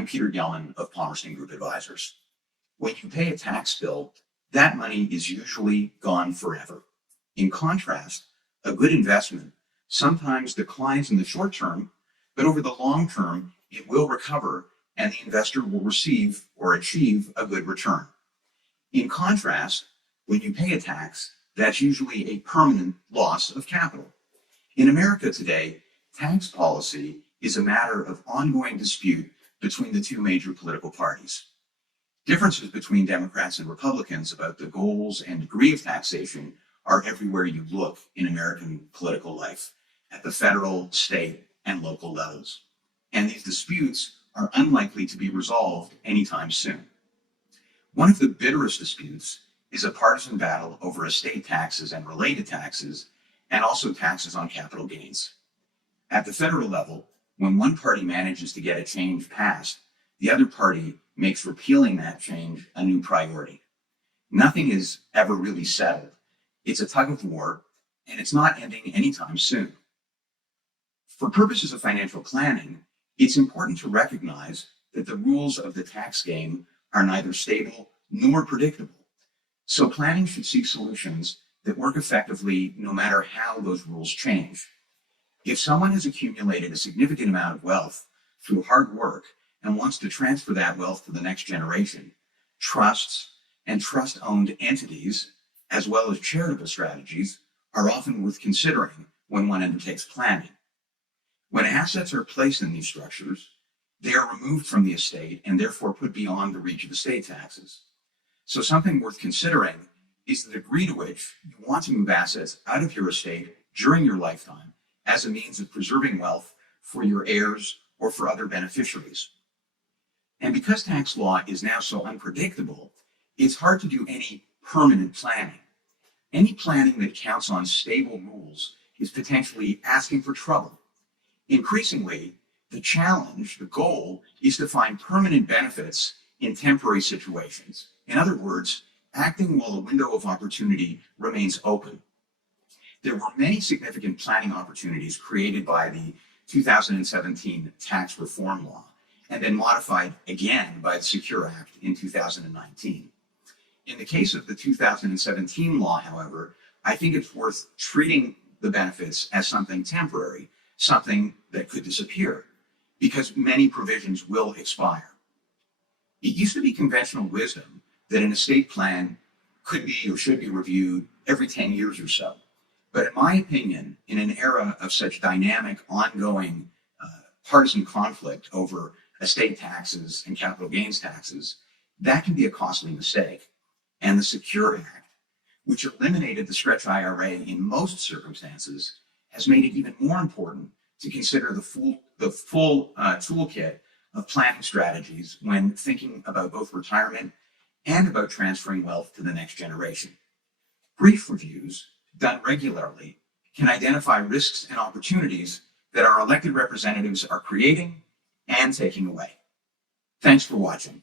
I'm Peter Gelman of Palmerston Group Advisors. When you pay a tax bill, that money is usually gone forever. In contrast, a good investment sometimes declines in the short term, but over the long term, it will recover and the investor will receive or achieve a good return. In contrast, when you pay a tax, that's usually a permanent loss of capital. In America today, tax policy is a matter of ongoing dispute between the two major political parties. Differences between Democrats and Republicans about the goals and degree of taxation are everywhere you look in American political life, at the federal, state, and local levels. And these disputes are unlikely to be resolved anytime soon. One of the bitterest disputes is a partisan battle over estate taxes and related taxes, and also taxes on capital gains. At the federal level, when one party manages to get a change passed, the other party makes repealing that change a new priority. Nothing is ever really settled. It's a tug of war, and it's not ending anytime soon. For purposes of financial planning, it's important to recognize that the rules of the tax game are neither stable nor predictable. So planning should seek solutions that work effectively no matter how those rules change. If someone has accumulated a significant amount of wealth through hard work and wants to transfer that wealth to the next generation, trusts and trust-owned entities, as well as charitable strategies, are often worth considering when one undertakes planning. When assets are placed in these structures, they are removed from the estate and therefore put beyond the reach of estate taxes. So something worth considering is the degree to which you want to move assets out of your estate during your lifetime as a means of preserving wealth for your heirs or for other beneficiaries. And because tax law is now so unpredictable, it's hard to do any permanent planning. Any planning that counts on stable rules is potentially asking for trouble. Increasingly, the challenge, the goal, is to find permanent benefits in temporary situations. In other words, acting while a window of opportunity remains open. There were many significant planning opportunities created by the 2017 tax reform law, and then modified again by the Secure Act in 2019. In the case of the 2017 law, however, I think it's worth treating the benefits as something temporary, something that could disappear, because many provisions will expire. It used to be conventional wisdom that an estate plan could be or should be reviewed every 10 years or so. But in my opinion, in an era of such dynamic, ongoing partisan conflict over estate taxes and capital gains taxes, that can be a costly mistake. And the Secure Act, which eliminated the stretch IRA in most circumstances, has made it even more important to consider the full toolkit of planning strategies when thinking about both retirement and about transferring wealth to the next generation. Brief reviews, done regularly, can identify risks and opportunities that our elected representatives are creating and taking away. Thanks for watching.